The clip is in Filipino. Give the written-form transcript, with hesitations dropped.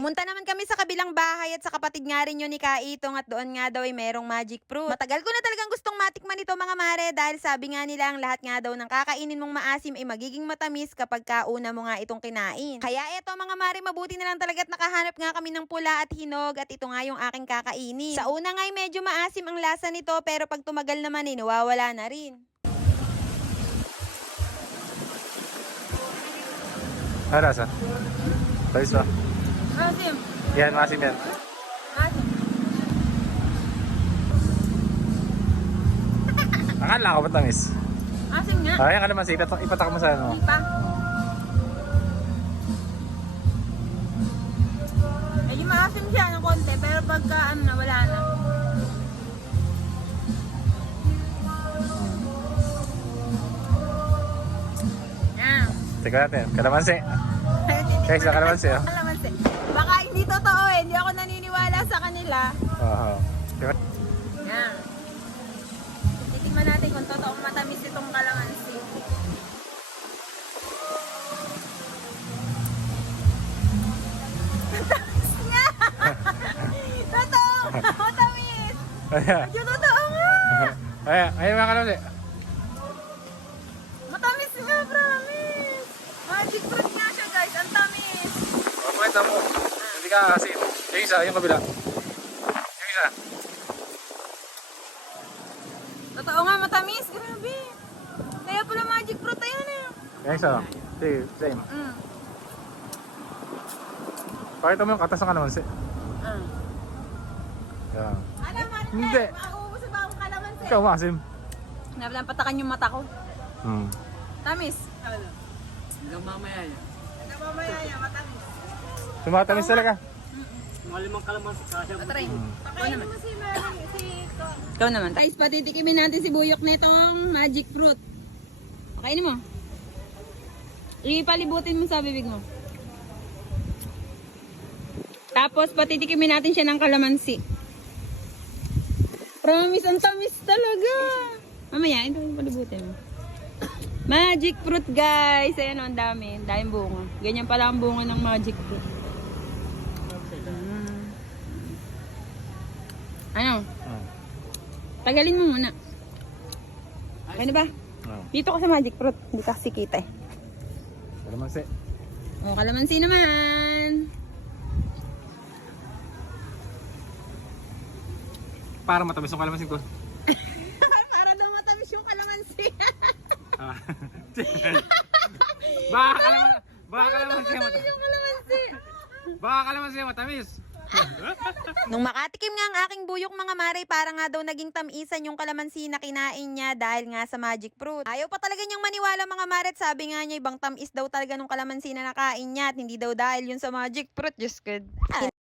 Pumunta naman kami sa kabilang bahay at sa kapatid nga rin yun ni Kaitong at doon nga daw ay merong magic fruit. Matagal ko na talagang gustong matikman ito mga mare dahil sabi nga nila ang lahat nga daw ng kakainin mong maasim ay magiging matamis kapag kauna mo nga itong kinain. Kaya eto mga mare, mabuti na lang talaga at nakahanap nga kami ng pula at hinog at ito nga yung aking kakainin. Sa una nga ay medyo maasim ang lasa nito pero pag tumagal naman ay nawawala na rin. Ano rasa? Tamis ba? Maasim. Yan, maasim yan. Maasim. Akala ko ba tamis? Maasim nga. Ayan ka naman, ipatak mo sa ano. Hindi pa. Medyo maasim siya ng konti, pero pagka ano na, wala na. Yan. Teka natin, kalamansi. Guys, na kalamansi oh. Kalamansi. Baka hindi totoo eh, hindi ako naniniwala sa kanila. Oo. Yan. Titingnan natin kung totoong matamis itong kalamansi. Matamis nga! Totoo! Matamis! Ayan. Yung totoo nga! Ayan mga kalamansi. Matamis nga, promise! Magic fruit nga siya guys, ang tamis! Pakita mo. Hindi ka kasi. Yung isa, yung kabila. Yung isa. Totoo nga, matamis! Grabe! Kaya pala magic fruit, ayun eh! Yung isa. Sige, same. Pakita mo yung katas ng kalamansi. Ayan. Alam mo, Hindi. mauubos ba akong kalamansi? Ikaw maasim. Napatakan yung mata ko. Tamis. Hanggang mamaya yan. Namamaya niya, matamis. Tumatamis talaga. Mga limang kalamansi kasya. Patry. Pakainin mo si Mary, si Ikaw naman. Guys, patitikimin natin si Buyok nitong magic fruit. Pakainin mo. Ipalibutin mo sa bibig mo. Tapos patitikimin natin siya ng kalamansi. Promise, ang tamis talaga. Mamaya, ito yung palibutin mo. Magic fruit guys. Ayan o, ang dami. Daming bunga. Ganyan pala ang bunga ng magic fruit. Ano? Tagalin mo muna. Ano ba? Dito ka sa magic fruit. Hindi ka kasi kita eh. Kalamansi. O, kalamansi naman. Para matamis yung kalamansi ko. Para daw matamis yung kalamansi. Baka kalamansi matamis. Yung kalamansi. Baka kalamansi matamis. Nung makatikim nga ang aking buyok mga mare, para nga daw naging tamisan yung kalamansi na kinain niya dahil nga sa magic fruit. Ayaw pa talaga niyang maniwala mga mare at sabi nga niya ibang tamis daw talaga nung kalamansi na nakain niya at hindi daw dahil yun sa magic fruit. Diyos ko.